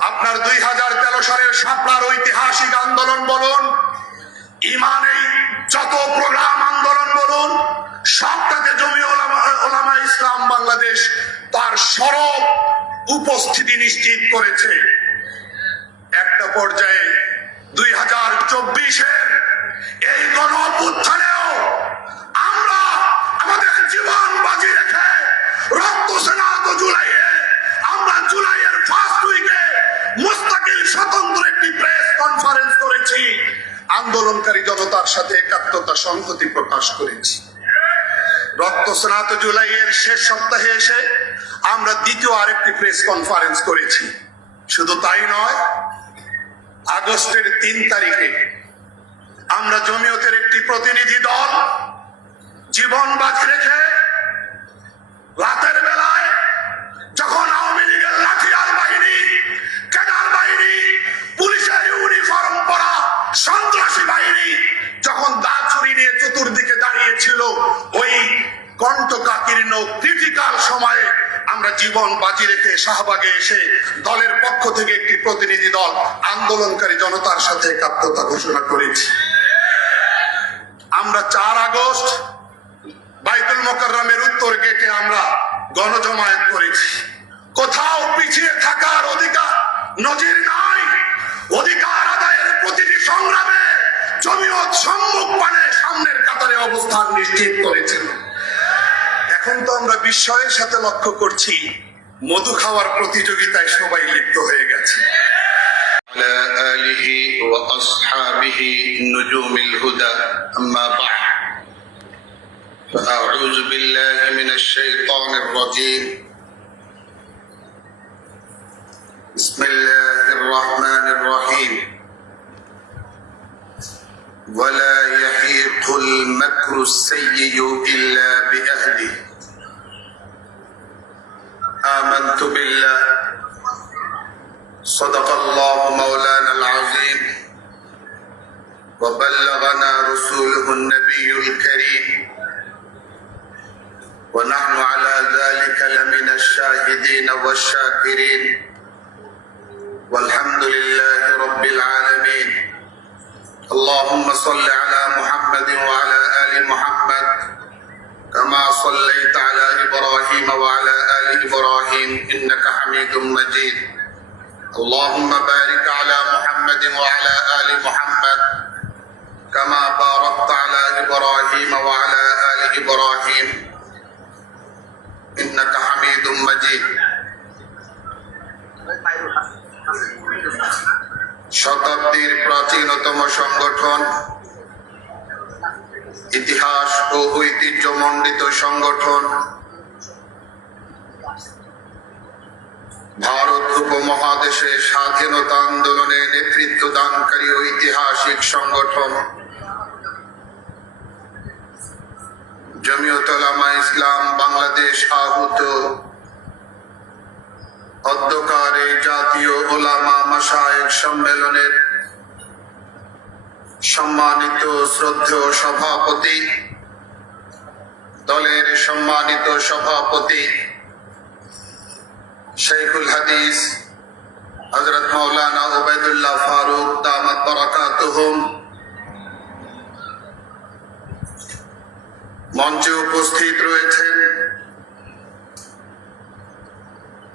আপনার 2013 সালের শাপলার ঐতিহাসিক আন্দোলন বলুন, ইমানে যত প্রোগ্রাম আন্দোলন বলুন, সবটাতে জমিয়ত উলামা ইসলাম বাংলাদেশ তার সরব উপস্থিতি নিশ্চিত করেছে। একটা পর্যায়ে 2024-এর এই গণ অভ্যুত্থানেও আমরা আমাদের জীবন বাজি রেখে রক্ত সেনাত জুলাইয়ে আমরা জুলাইয়ের ফার্স্ট উইকে মুস্তাকিল স্বতন্ত্র একটি প্রেস কনফারেন্স করেছি, আন্দোলনকারী জনতার সাথে একাত্মতা সংহতি প্রকাশ করেছি। রক্ত সেনাত জুলাইয়ের শেষ সপ্তাহে এসে আমরা দ্বিতীয় আরেকটি প্রেস কনফারেন্স করেছি। শুধু তাই নয়, আগস্টের 3 তারিখে আমরা জমিয়তের একটি প্রতিনিধি দল জীবন বাজি রেখে রাতের বেলায় যখন আওয়ামী লীগের লাঠিয়াল বাহিনী, ক্যাডার বাহিনী, পুলিশের ইউনিফর্ম পরা সন্ত্রাসী বাহিনী যখন দা ছুরি নিয়ে চতুর্দিকে দাঁড়িয়েছিল, ওই কণ্ঠকাকীর্ণ ক্রিটিক্যাল সময়ে আমরা জীবন বাজি রেখে শাহবাগে এসে দলের পক্ষ থেকে একটি প্রতিনিধি দল আন্দোলনকারী জনতার সাথে একাত্মতা ঘোষণা করেছি। আমরা 4 আগস্ট বাইতুল মোকাররমের উত্তর গেটে আমরা গণজমায়েত করেছি। কোথাও পিছিয়ে থাকার অধিকার নজির নাই। অধিকার আদায়ের প্রতিটি সংগ্রামে জমিয়ত সম্মুখ পানে সামনের কাতারে অবস্থান নিশ্চিত করেছিল। এখন তো আমরা বিস্ময়ের সাথে লক্ষ্য করছি, মধু খাওয়ার প্রতিযোগিতায় সবাই লিপ্ত হয়ে গেছে। على آله وأصحابه نجوم الهدى أما بعد فأعوذ بالله من الشيطان الرجيم بسم الله الرحمن الرحيم ولا يحيق المكر السيء إلا بأهله آمنت بالله صدق الله مولانا العظيم وبلغنا رسوله النبي الكريم ونحن على ذلك لمن الشاهدين والشاكرين والحمد لله رب العالمين اللهم صل على محمد وعلى آل محمد كما صليت على إبراهيم وعلى آل إبراهيم إنك حميد مجيد اللهم بارك على محمد وعلى آل محمد كما باركت على إبراهيم وعلى آل إبراهيم إنك حميد مجيد শতাব্দীর প্রাচীনতম সংগঠন, ইতিহাস ও ঐতিহ্যমণ্ডিত সংগঠন, ভারত উপমহাদেশে স্বাধীনতা আন্দোলনে নেতৃত্ব দানকারী ঐতিহাসিক সংগঠন জমিয়ত উলামা ইসলাম বাংলাদেশ আহুত অধ্যকারে জাতীয় উলামা মাশায়েখ সম্মেলনের সম্মানিত শ্রদ্ধেয় সভাপতি, দলের সম্মানিত সভাপতি শেখুল হাদিস হযরত মাওলানা উবাইদুল্লাহ ফারুক দামাত বারাকাতুহুম, মঞ্চে উপস্থিত রয়েছেন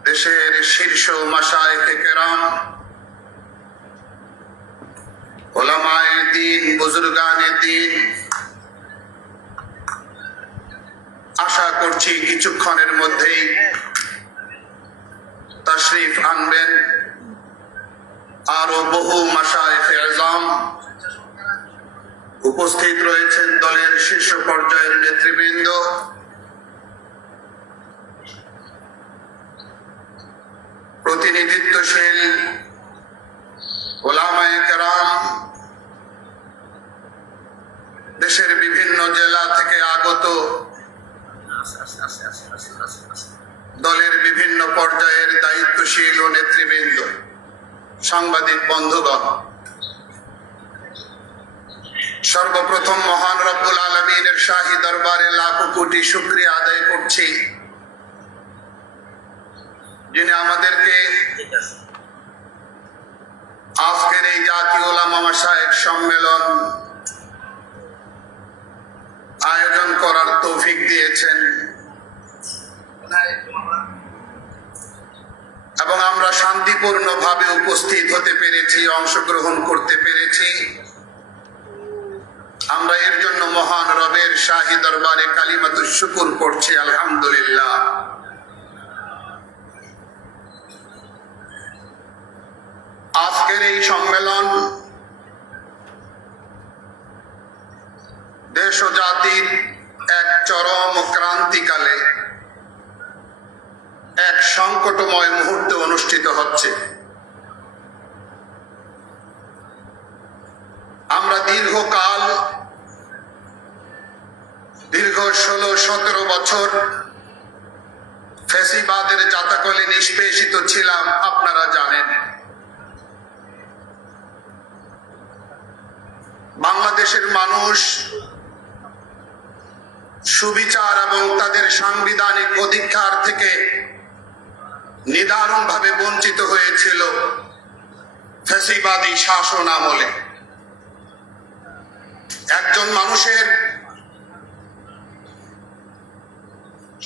দেশের শীর্ষ মাশায়েখে কেরাম, উলামায়ে দ্বীন, বুজুর্গানে দ্বীন। আশা করছি কিছুক্ষণের মধ্যেই তাশরীফ আনবেন আরো বহু মাশায়েখে আযম। উপস্থিত রয়েছেন দলের শীর্ষ পর্যায়ের নেতৃবৃন্দ, প্রতিনিধিত্বশীল উলামায়ে কেরাম, দেশের বিভিন্ন জেলা থেকে আগত দলের বিভিন্ন পর্যায়ের দায়িত্বশীল ও নেতৃবৃন্দ, সাংবাদিক বন্ধুগণ, সর্বপ্রথম মহান রব্বুল আলামিনের শাহী দরবারে লাখো কোটি শুকরিয়া আদায় করছি, যিনি আমাদেরকে জাতীয় উলামা মাশায়েখ সম্মেলন আয়োজন করার তৌফিক দিয়েছেন এবং আমরা শান্তিপূর্ণভাবে উপস্থিত হতে পেরেছি, অংশগ্রহণ করতে পেরেছি। আমরা এর জন্য মহান রবের শাহী দরবারে কালিমাতুশ শুকর করছি, আলহামদুলিল্লাহ। আজকের এই সম্মেলন দেশ ও জাতির এক চরম ক্রান্তিকালে এক সংকটময় মুহূর্তে অনুষ্ঠিত হচ্ছে। আমরা দীর্ঘ 16-17 বছর ফ্যাসিবাদের জাতাকলে নিষ্পেষিত ছিলাম, আপনারা জানেন। বাংলাদেশের মানুষ সুবিচার এবং তাদের সাংবিধানিক অধিকার থেকে নিদারুণভাবে বঞ্চিত হয়েছিল ফ্যাসিবাদী শাসন আমলে। একজন মানুষের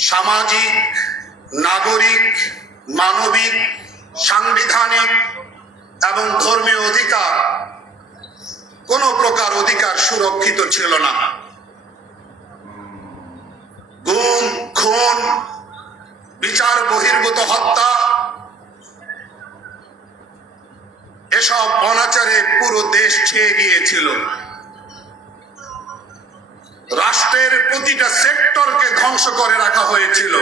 সামাজিক, নাগরিক, মানবিক, সাংবিধানিক এবং ধর্মীয় অধিকার, কোন প্রকার অধিকার সুরক্ষিত ছিল না। গুম, খুন, বিচার বহির্ভূত হত্যা, এসব অনাচারে পুরো দেশ ছেয়ে গিয়েছিল। রাষ্ট্রের প্রতিটা সেক্টরকে ধ্বংস করে রাখা হয়েছিল।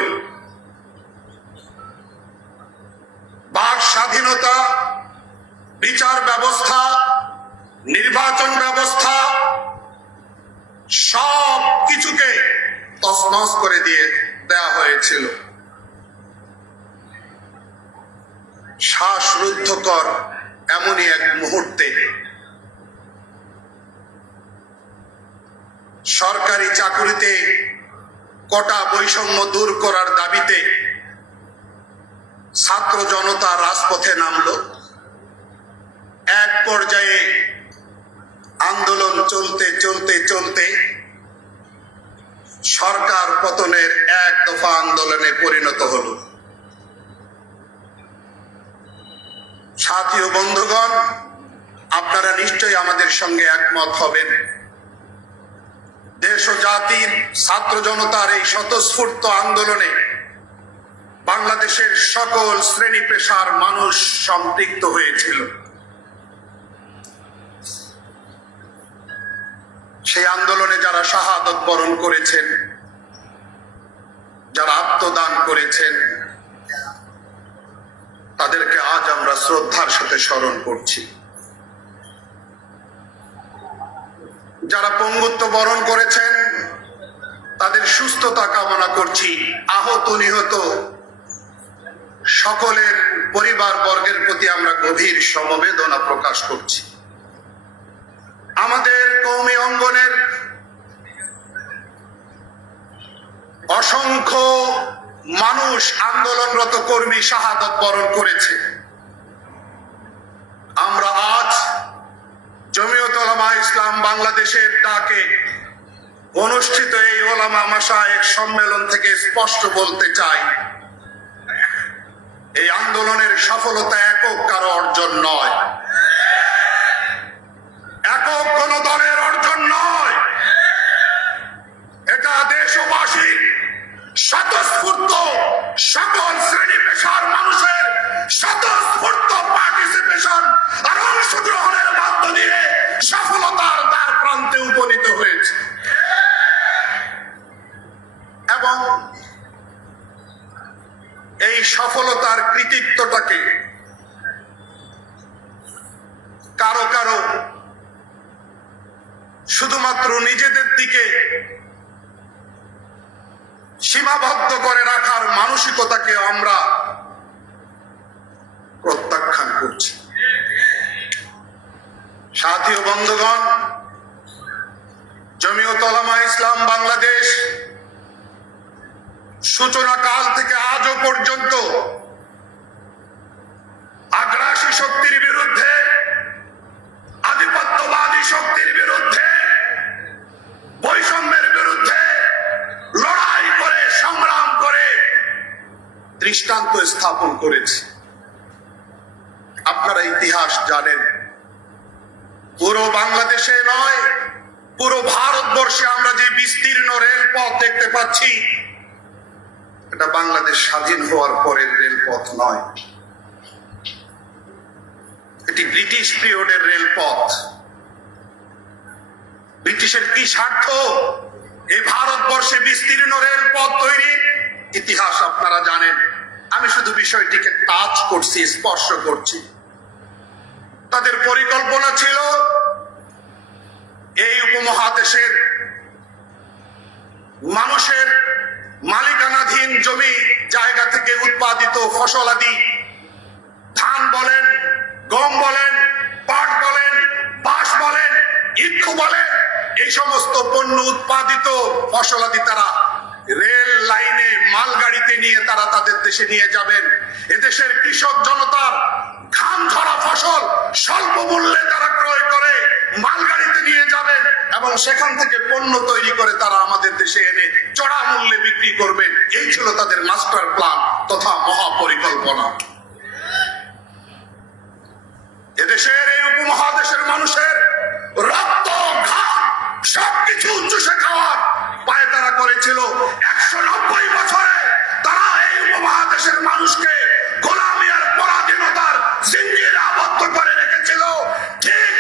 বাক স্বাধীনতা, বিচার ব্যবস্থা, নির্বাচন ব্যবস্থা সব কিছুকে তছনছ করে দিয়ে দেওয়া হয়েছিল। শ্বাসরুদ্ধকর এমনই এক মুহূর্তে সরকারি চাকুরিতে কোটা বৈষম্য দূর করার দাবিতে ছাত্র জনতা রাজপথে নামলো। এক পর্যায়ে আন্দোলন চলতে চলতে চলতে সরকার পতনের এক দফা আন্দোলনে পরিণত হলো। সাথী ও বন্ধুগণ, আপনারা নিশ্চয়ই আমাদের সঙ্গে একমত হবেন। দেশ ও জাতির ছাত্র জনতার এই স্বতঃস্ফূর্ত আন্দোলনে বাংলাদেশের সকল শ্রেণী পেশার মানুষ সম্পৃক্ত হয়েছিল। সেই আন্দোলনে যারা শাহাদত বরণ করেছেন, যারা আত্মদান করেছেন, তাদেরকে আজ আমরা শ্রদ্ধার সাথে স্মরণ করছি। যারা পঙ্গুত্ব বরণ করেছেন, তাদের সুস্থতা কামনা করছি। আহত নিহত সকলের পরিবার বর্গের প্রতি আমরা গভীর সমবেদনা প্রকাশ করছি। আমাদের কওমি অঙ্গনের অসংখ্য মানুষ, আন্দোলনরত কর্মী শাহাদত বরণ করেছে। আমরা আজ জমিয়ত উলামা ইসলাম বাংলাদেশের ডাকে অনুষ্ঠিত এই উলামা মাশায়েখ সম্মেলন থেকে স্পষ্ট বলতে চাই, এই আন্দোলনের সফলতা একক কারো অর্জন নয়, একক কোন দলের অর্জন নয়। এটা দেশবাসী স্বতঃস্ফূর্ত সকল শ্রেণী পেশার মানুষের স্বতঃস্ফূর্ত পার্টিসিপেশন আর অংশগ্রহণের মধ্য দিয়ে সফলতার দ্বার প্রান্তে উপনীত হয়েছে। এবং এই সফলতার কৃতিত্বটাকে কারো কারো শুধুমাত্র নিজেদের দিকে সীমাবদ্ধ করে রাখার মানসিকতাকে আমরা প্রত্যাখ্যান করছি। সাথী ও বন্ধুগণ, জমিয়ত উলামা ইসলাম বাংলাদেশ সূচনা কাল থেকে আজও পর্যন্ত আগ্রাসী শক্তির বিরুদ্ধে দৃষ্টান্ত স্থাপন করেছি। আপনারা ইতিহাস জানেন, পুরো বাংলাদেশে নয়, পুরো ভারতবর্ষে আমরা যে বিস্তীর্ণ রেলপথ দেখতে পাচ্ছি, এটা বাংলাদেশ স্বাধীন হওয়ার পরের রেলপথ নয়, এটি ব্রিটিশ পিরিয়ডের রেলপথ। ব্রিটিশের কি স্বার্থ এই ভারতবর্ষে বিস্তীর্ণ রেলপথ তৈরির? ইতিহাস আপনারা জানেন, আমি শুধু বিষয়টিকে টাচ করছি, স্পর্শ করছি। তাদের পরিকল্পনা ছিল এই উপমহাদেশের মানুষের মালিকানাধীন জমি জায়গা থেকে উৎপাদিত ফসলাদি, ধান বলেন, গম বলেন, পাট বলেন, বাঁশ বলেন, ইক্ষু বলেন, এই সমস্ত পণ্য উৎপাদিত ফসলাদি তারা রেল লাইনে মালগাড়িতে নিয়ে তারা তাদের দেশে নিয়ে যাবেন। এদেশের কৃষক জনতার ঘাম ঝরা ফসল স্বল্প মূল্যে তারা ক্রয় করে মালগাড়িতে নিয়ে যাবেন এবং সেখান থেকে পণ্য তৈরি করে তারা আমাদের দেশে এনে চড়া মূল্যে বিক্রি করবেন। এই ছিল তাদের মাস্টার প্ল্যান তথা মহাপরিকল্পনা। এদেশের এই উপমহাদেশের মানুষের রক্ত, ঘাম সবকিছু চুষে খাওয়ার পায়ে তারা করেছিল 190 বছরে। তারা এই উপমহাদেশের মানুষকে গোলামি আর পরাধীনতার জিঞ্জিরে আবদ্ধ করে রেখেছিল। ঠিক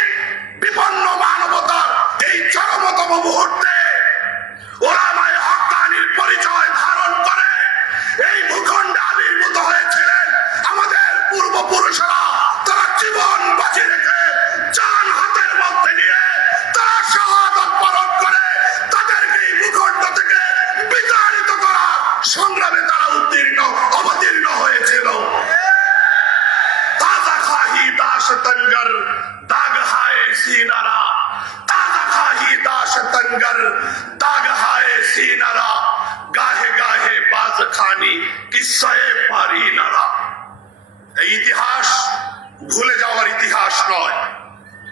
বিপন্ন মানবতার এই চরমতম মুহূর্তে ওলামায়ে হক্কানির পরিচয় ধারণ করে এই ভূখণ্ডে আবির্ভূত হয়েছিলেন আমাদের পূর্বপুরুষেরা। তারা জীবন বাজি রেখে জান হাতের মধ্যে নিয়ে তারা শাহাদাত বরণ করে তাদেরকে এই ভূখণ্ড থেকে বিতাড়িত করার সংগ্রামে তারা অবতীর্ণ হয়েছিল। তাজা খাহি দাস তঙ্গর দাগ হায় সিনারা, তাজা খাহি দাস তঙ্গর দাগ হায় সিনারা, গাহে গাহে বাজ খানি কিসসায়ে পারি নারা। এই ইতিহাস ভুলে যাওয়ার ইতিহাস নয়,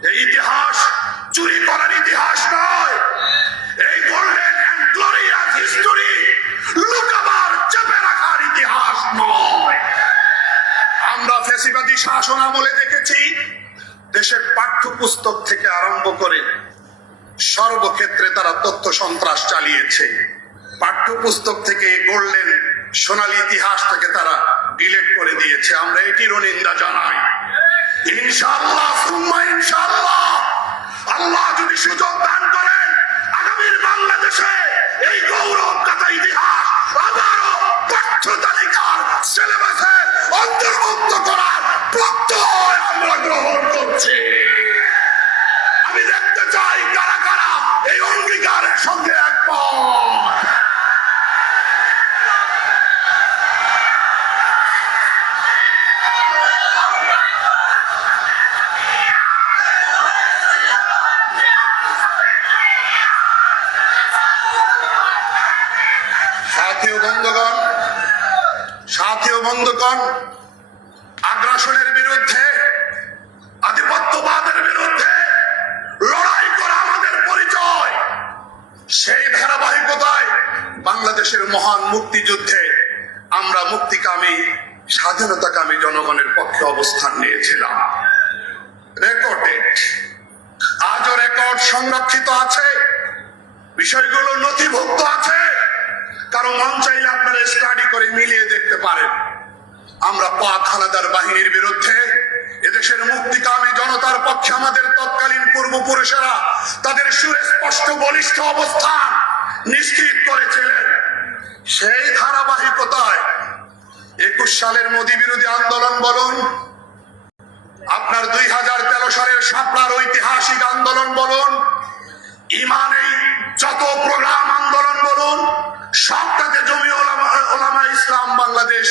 এই ইতিহাস চুরি করার ইতিহাস নয়, এই গোল্ডেন এন্ড গ্লোরিয়াস হিস্টোরি লুকাবার চেপে রাখার ইতিহাস নয়। আমরা ফ্যাসিবাদী শাসন আমলে দেখেছি দেশের পাঠ্যপুস্তক থেকে আরম্ভ করে সর্বক্ষেত্রে তারা তথ্য সন্ত্রাস চালিয়েছে। পাঠ্যপুস্তক থেকে গোল্ডেন সোনালী ইতিহাসটাকে তারা ডিলিট করে দিয়েছে। আমরা এটিরও নিন্দা জানাই। ইনশাআল্লাহ সুম্মা ইনশাআল্লাহ, আল্লাহ যদি সুযোগ দান করেন, আগামীর বাংলাদেশে এই গৌরব গাথা ইতিহাস আবারও পাঠ্য তালিকার সিলেবাসে অন্তর্ভুক্ত করার প্রত্যয় আমরা গ্রহণ করছি। আমি দেখতে চাই কারা কারা এই অঙ্গীকারের সঙ্গে একমত। সাথীয় বন্ধুগণ, আগ্রাসনের বিরুদ্ধে, আধিপত্যবাদের বিরুদ্ধে লড়াই করা আমাদের পরিচয়। সেই ধারাবাহিকতায় বাংলাদেশের মহান মুক্তিযুদ্ধে আমরা মুক্তিকামী, স্বাধীনতাকামী জনগণের পক্ষে অবস্থান নিয়েছিলাম। রেকর্ডেড, আজও রেকর্ড সংরক্ষিত আছে, বিষয়গুলো নথিভুক্ত আছে। কারো মন চাইলে আপনারা স্টাডি করে মিলিয়ে দেখতে পারেন। আমরা পাক হানাদার বাহিনীর বিরুদ্ধে এদেশের মুক্তিকামী জনতার পক্ষে আমাদের তৎকালীন পূর্বপুরুষেরা তাদের সুস্পষ্ট বলিষ্ঠ অবস্থান নিশ্চিত করেছিলেন। সেই ধারাবাহিকতায় 21 সালের মোদী বিরোধী আন্দোলন বলুন, আপনার 2013 সালের শাপলার ঐতিহাসিক আন্দোলন বলুন, ইমানেই যত প্রোগ্রাম আন্দোলন বলুন, সবটাতে জমিয়ত উলামা ইসলাম বাংলাদেশ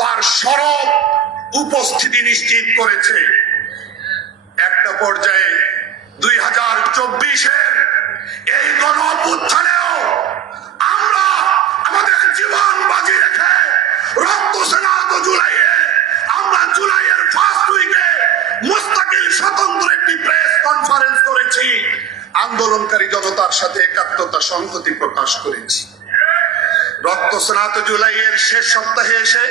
তার সরব উপস্থিতি নিশ্চিত করেছে। একটা পর্যায়ে 2024-এর এই গণ অভ্যুত্থানেও আমরা আমাদের জীবন বাজি রেখে রক্ত সেনাত জুলাইয়ে আমরা জুলাইয়ের ফার্স্ট উইকে মুস্তাকিল স্বতন্ত্র একটি প্রেস কনফারেন্স করেছি। আন্দোলনকারী জনতার সাথে একাত্মতা সংহতি প্রকাশ করেছি। রক্ত সেনাত জুলাইয়ের শেষ সপ্তাহে এসে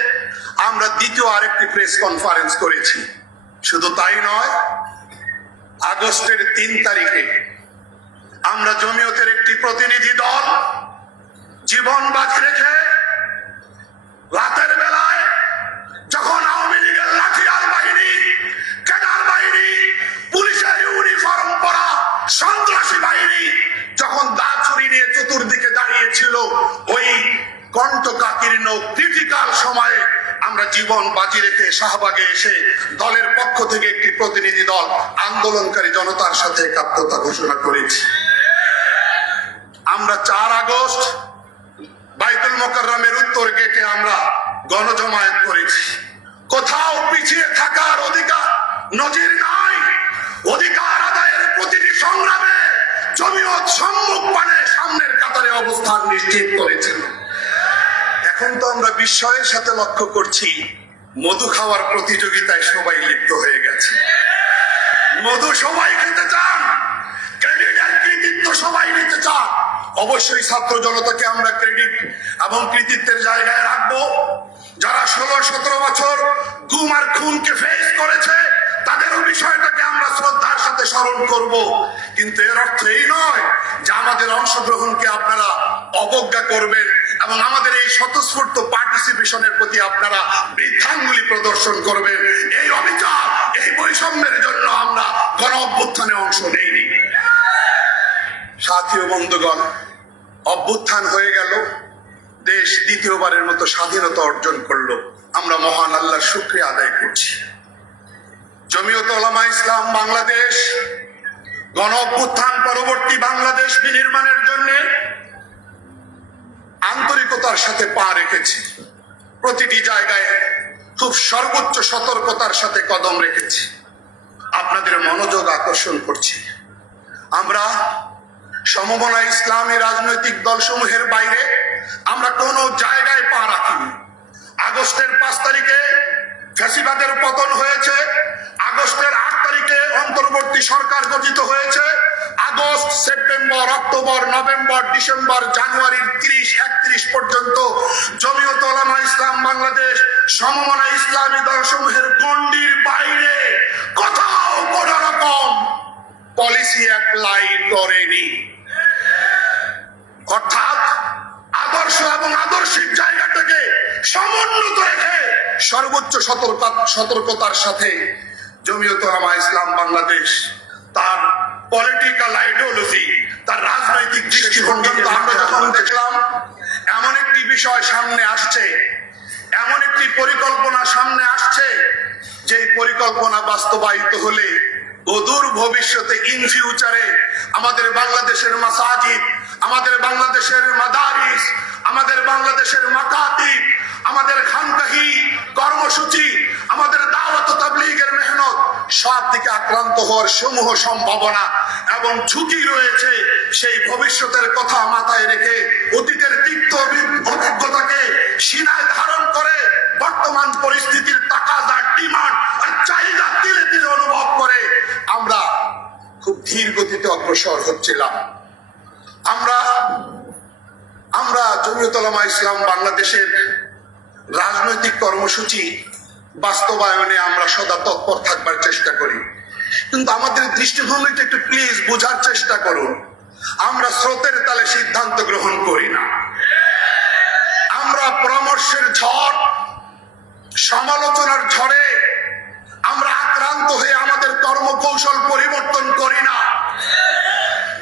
আমরা দ্বিতীয় আরেকটি প্রেস কনফারেন্স করেছি। শুধু তাই নয়, আগস্টের 3 তারিখে আমরা জমিয়তের একটি প্রতিনিধি দল জীবন বাজি রেখে রাতের বেলায় যখন আওয়ামী লীগের লাঠিয়াল বাহিনী, ক্যাডার বাহিনী, পুলিশের ইউনিফর্ম পরা সন্ত্রাসী বাহিনী যখন দা ছুরি নিয়ে চতুর্দিকে দাঁড়িয়েছিল, ওই কণ্ঠকাকীর্ণ ক্রিটিক্যাল সময়ে আমরা জীবন বাজি রেখে শাহবাগে এসে দলের পক্ষ থেকে একটি প্রতিনিধি দল আন্দোলনকারী জনতার সাথে একাত্মতা ঘোষণা করেছি। আমরা 4 আগস্ট বাইতুল মোকাররমের উত্তর গেটে আমরা গণজমায়েত করেছি। কোথাও পিছিয়ে থাকার অধিকার নজির নাই। অধিকার আদায়ের প্রতিটি সংগ্রামে জমিয়ত সম্মুখ পানে সামনের কাতারে অবস্থান নিশ্চিত করেছিল। এখন তো আমরা বিস্ময়ের সাথে লক্ষ্য করছি, মধু খাওয়ার প্রতিযোগিতায় সবাই লিপ্ত হয়ে গেছে। মধু সবাই খেতে চান, ক্রেডিট আর কৃতিত্ব সবাই নিতে চান। অবশ্যই ছাত্র জনতাকে আমরা ক্রেডিট এবং কৃতিত্বের জায়গায় রাখবো। যারা 16-17 বছর গুম আর খুনকে ফেস করেছে, তাদেরও বিষয়টাকে আমরা শ্রদ্ধার সাথে স্মরণ করব। কিন্তু এর অর্থ এই নয় যে আমাদের অংশগ্রহণকে আপনারা অবজ্ঞা করবেন এবং আমাদের এই স্বতঃস্ফূর্ত পার্টিসিপেশনের প্রতি আপনারা বৃদ্ধাঙ্গুলি প্রদর্শন করবেন। এই অবিচার, এই বৈষম্যের জন্য আমরা গণ অভ্যুত্থানে অংশ নেইনি। সাথী ও বন্ধুগণ, অভ্যুত্থান হয়ে গেল, দেশ দ্বিতীয়বারের মতো স্বাধীনতা অর্জন করলো। আমরা মহান আল্লাহর শুকরিয়া আদায় করছি। জমিয়ত উলামা ইসলাম বাংলাদেশ গণ অভ্যুত্থান পরবর্তী বাংলাদেশ বিনির্মাণের জন্য আন্তরিকতার সাথে পা রেখেছি। প্রতিটি জায়গায় খুব সর্বোচ্চ সতর্কতার সাথে কদম রেখেছি। আপনাদের মনোযোগ আকর্ষণ করছি। আমরা সমমনা ইসলামী রাজনৈতিক দলসমূহের বাইরে আমরা কোনো জায়গায় পা রাখিনি। আগস্টের 5 তারিখে ফ্যাসিবাদের পতন হয়েছে। আগস্টের 8 তারিখে অন্তর্বর্তী সরকার গঠিত হয়েছে। August, September, October, November, December, জানুয়ারির 30-31 পর্যন্ত জমিয়ত উলামা ইসলাম বাংলাদেশ সমমনা ইসলামী দলসমূহের গণ্ডির বাইরে কোথাও কোন রকম পলিসি অ্যাপ্লাই করেনি। অর্থাৎ আদর্শ এবং আদর্শিক জায়গাটাকে সমুন্নত রেখে সর্বোচ্চ সতর্কতার সাথে জমিয়ত উলামা ইসলাম বাংলাদেশ তার পলিটিক্যাল আইডিওলজি, তার রাজনৈতিক দৃষ্টিভঙ্গি আমরা যখন দেখলাম এমন একটি বিষয় সামনে আসছে, এমন একটি পরিকল্পনা সামনে আসছে, যে পরিকল্পনা বাস্তবায়িত হলে অদূর ভবিষ্যতে ইন ফিউচারে আমাদের বাংলাদেশের মাসাজিদ, আমাদের বাংলাদেশের মাদারিস, আমাদের বাংলাদেশের মাকাতিব, আমাদের খানকাহি কর্মসূচি, আমাদের দাওয়াত ও তাবলীগের মেহনত সব দিকে আক্রান্ত হওয়ার সমূহ সম্ভাবনা এবং ঝুঁকি রয়েছে। সেই ভবিষ্যতের কথা মাথায় রেখে অতীতের তিক্ত অভিজ্ঞতাকে সিনায় ধারণ করে বর্তমান পরিস্থিতির তাকাদা, ডিমান্ড আর চাহিদা ধীরে ধীরে অনুভব করে আমরা খুব ধীর গতিতে অগ্রসর হচ্ছিলাম। আমরা জমিয়ত উলামা ইসলাম বাংলাদেশের রাজনৈতিক কর্মসূচি বাস্তবায়নে আমরা সদা তৎপর থাকবার চেষ্টা করি। কিন্তু আমাদের দৃষ্টিভঙ্গিটা একটু প্লিজ বোঝার চেষ্টা করুন। আমরা স্রোতের তালে সিদ্ধান্ত গ্রহণ করি না। আমরা পরামর্শের ঝড়, সমালোচনার ঝড়ে আমরা আক্রান্ত হয়ে আমাদের কর্মকৌশল পরিবর্তন করি না।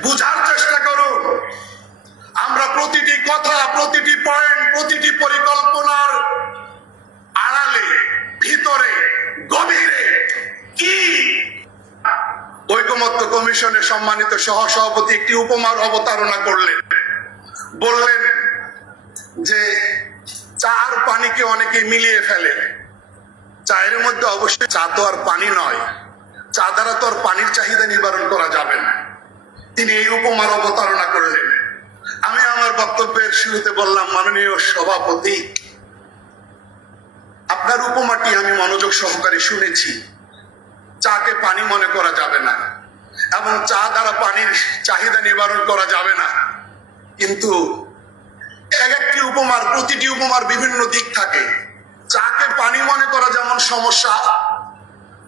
বুঝার চেষ্টা করুন। আমরা প্রতিটি কথা, প্রতিটি পয়েন্ট, প্রতিটি পরিকল্পনার আড়ালে, ভিতরে, গভীরে কি ঐকমত্য কমিশনের সম্মানিত সহসভাপতি একটি উপমার অবতারণা করলেন। বললেন যে চা আর পানিকে অনেকে মিলিয়ে ফেলে। চায়ের মধ্যে অবশ্যই চা তো আর পানি নয়, চা দ্বারা তো আর পানির চাহিদা নিবারণ করা যাবে না। তিনি এই উপমার অবতারণা করলেন। আমি আমার বক্তব্যের শুরুতে বললাম, মাননীয় সভাপতি, আপনার উপমাটি আমি মনোযোগ সহকারে শুনেছি। চাকে পানি মনে করা যাবে না এবং চা দ্বারা পানির চাহিদা নিবারণ করা যাবে না। কিন্তু এক একটি উপমার, প্রতিটি উপমার বিভিন্ন দিক থাকে। চাকে পানি মনে করা যেমন সমস্যা,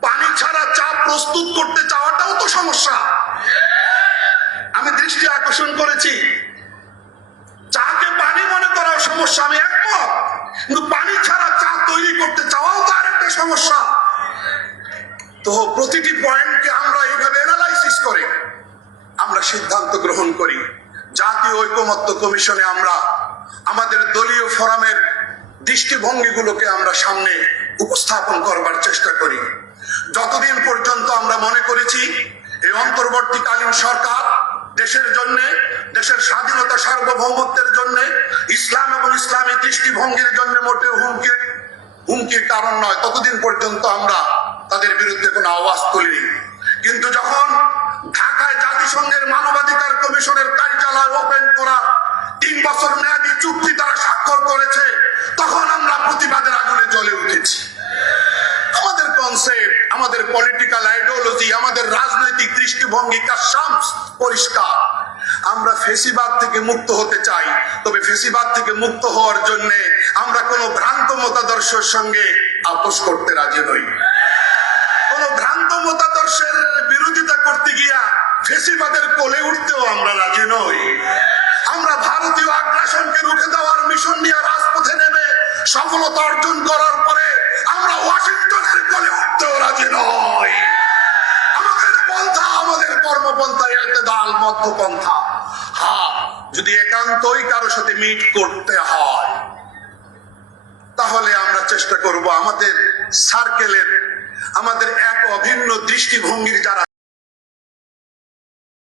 পানি ছাড়া চা প্রস্তুত করতে চাওয়াটাও তো সমস্যা। আমি দৃষ্টি আকর্ষণ করেছি, চাকে পানি মনে করাও সমস্যা, আমি একমত, কিন্তু পানি ছাড়া চা তৈরি করতে চাওয়াও তো আরেকটা সমস্যা। তো প্রতিটি পয়েন্টকে আমরা এইভাবে অ্যানালাইসিস করে আমরা সিদ্ধান্ত গ্রহণ করি। জাতীয় ঐকমত্য কমিশনে আমরা আমাদের দলীয় ফোরামের দৃষ্টিভঙ্গিগুলোকে আমরা সামনে উপস্থাপন করবার চেষ্টা করি। যতদিন পর্যন্ত আমরা মনে করেছি এই অন্তর্বর্তীকালীন সরকার দেশের জন্য, দেশের স্বাধীনতা সার্বভৌমত্বের জন্য, ইসলাম এবং ইসলামী দৃষ্টিভঙ্গির জন্য মোটেও হুমকির কারণ নয়, ততদিন পর্যন্ত আমরা তাদের বিরুদ্ধে কোনো আওয়াজ তুলিনি। কিন্তু যখন ঢাকায় জাতিসংঘের মানবাধিকার কমিশনের কার্যালয় ওপেন করা 3 বছর মেয়াদী চুক্তি তারা স্বাক্ষর করেছে, তখন আমরা প্রতিবাদের আগুনে জ্বলে উঠেছি। আমাদের কনসেপ্ট, আমাদের পলিটিক্যাল আইডিওলজি, আমাদের রাজনৈতিক দৃষ্টিভঙ্গি শামস পরিষ্কার। আমরা ফেসিবাদ থেকে মুক্ত হতে চাই, তবে ফেসিবাদ থেকে মুক্ত হওয়ার জন্য আমরা কোনো ভ্রান্ত মতাদর্শের সঙ্গে আপোষ করতে রাজি নই। কোন ভ্রান্ত মতাদর্শের বিরোধিতা করতে গিয়া ফেসিবাদের কোলে উঠতেও আমরা রাজি নই। আমরা ভারতীয় আগ্রাসনকে রুখে দেওয়ার মিশন নিয়ে রাজপথে নেমে সফলতা অর্জন করার পরে আমরা ওয়াশিংটনের কোলে উঠতেও রাজি নই। আমাদের পন্থা, আমাদের কর্মপন্থা ইতিদাল মধ্যপন্থা। হ্যাঁ, যদি একান্তই কারো সাথে মিট করতে হয় তাহলে আমরা চেষ্টা করব আমাদের সার্কেলের, আমাদের এক অভিন্ন দৃষ্টিভঙ্গির যারা